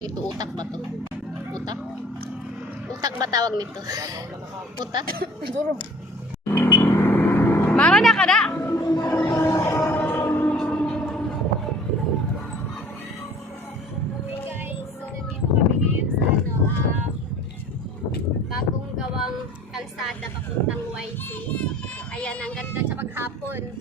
Ito utak ba to? Utak? Utak ba tawag nito? Utak? Siguro. Mara na ka na! Hey guys, so nandito kami ngayon sa bagong gawang kalsada papuntang YC. Ayan, ang ganda sa paghapon.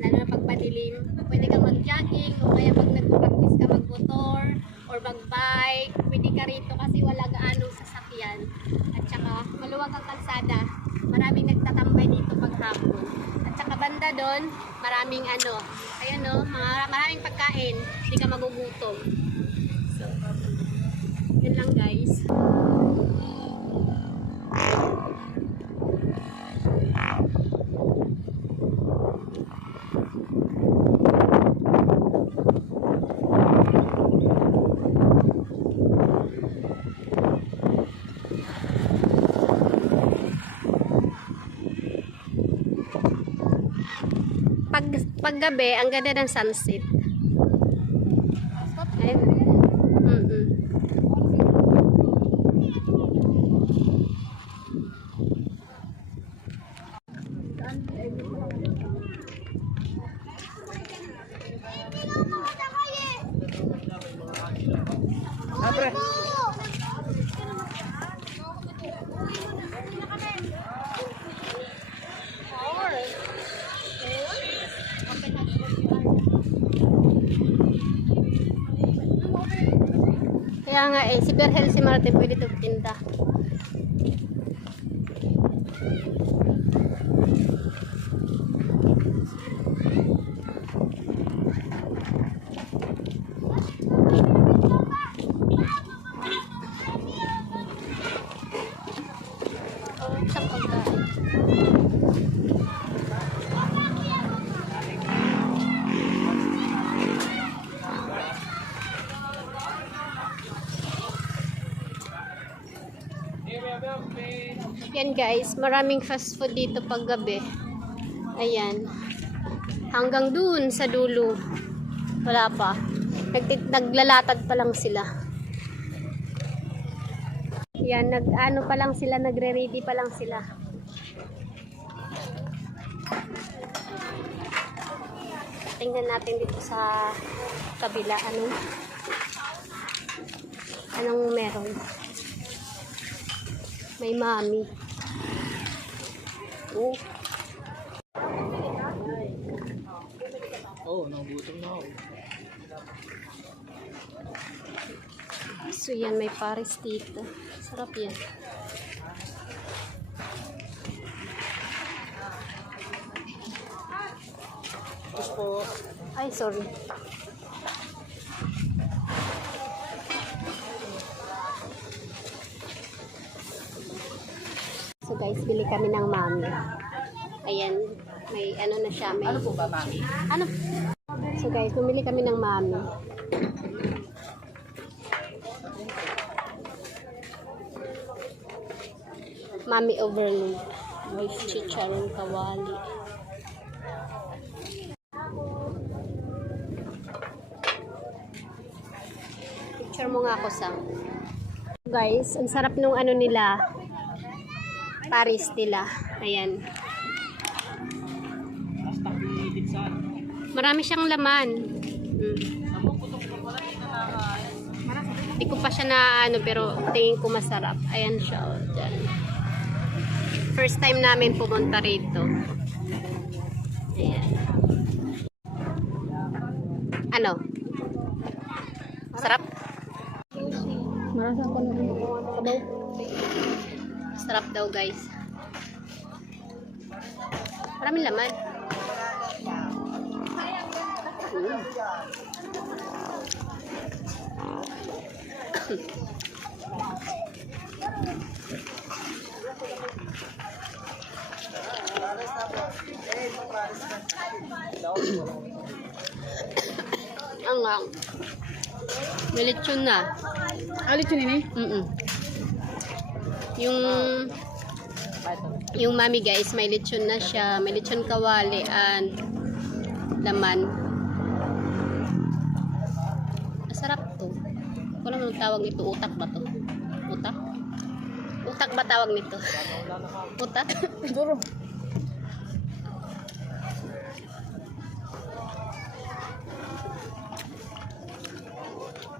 Lalo na pagpadilim. Pwede kang mag-jogging o kaya pag nag-practice ka mag-motor or mag-bike. Pwede ka rito kasi wala gaanong sasakyan. At saka maluwag ang kalsada. Maraming nagtatambay dito paghapon. At saka banda doon, maraming ayan maraming pagkain. Hindi ka magugutom. So, yun lang guys. Paggabi, ang ganda ng sunset. Ayun. Kaya nga si Berhel si Marte pwede ito tinda. Isang pagkain. Yan guys, maraming fast food dito pag gabi. Ayan. Hanggang dun sa dulo. Wala pa. Naglalatad pa lang sila. Yan, pa lang sila, nagre-ready pa lang sila. Tingnan natin dito sa kabila. Anong meron? May mami. Nagutom na ako. So yan, may pares dito. Sarap yan. Ay, sorry. So guys, bili kami ng mami. Ayan, may na siya. May, Ano po ba, mami? So guys, bumili kami ng mami. Mami overload. May chicharon kawali. Picture mo nga ako, Sam. Guys, ang sarap nung nila. Paris nila. Ayan. Marami siyang laman. Hindi ko pa siya na pero tingin ko masarap. Ayan siya. Dyan. First time namin pumunta rito. Ayan. Sarap? Marasa ko na rin. Sabaw. Sarap daw guys. Maraming laman. Ang may lechon na. Lechon ini? Yung mami guys, may lechon na siya. May lechon kawali and laman. Masarap to. Kung ano ang tawag nito, utak ba to? Utak? Utak ba tawag nito? Utak? Siguro.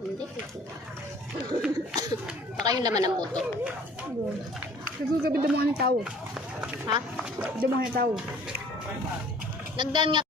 Hindi. Baka yung laman ng buto. Siguro. Siguro gabi damuhan ng tao. Ha? Damuhan ng tao. Nagdaan nga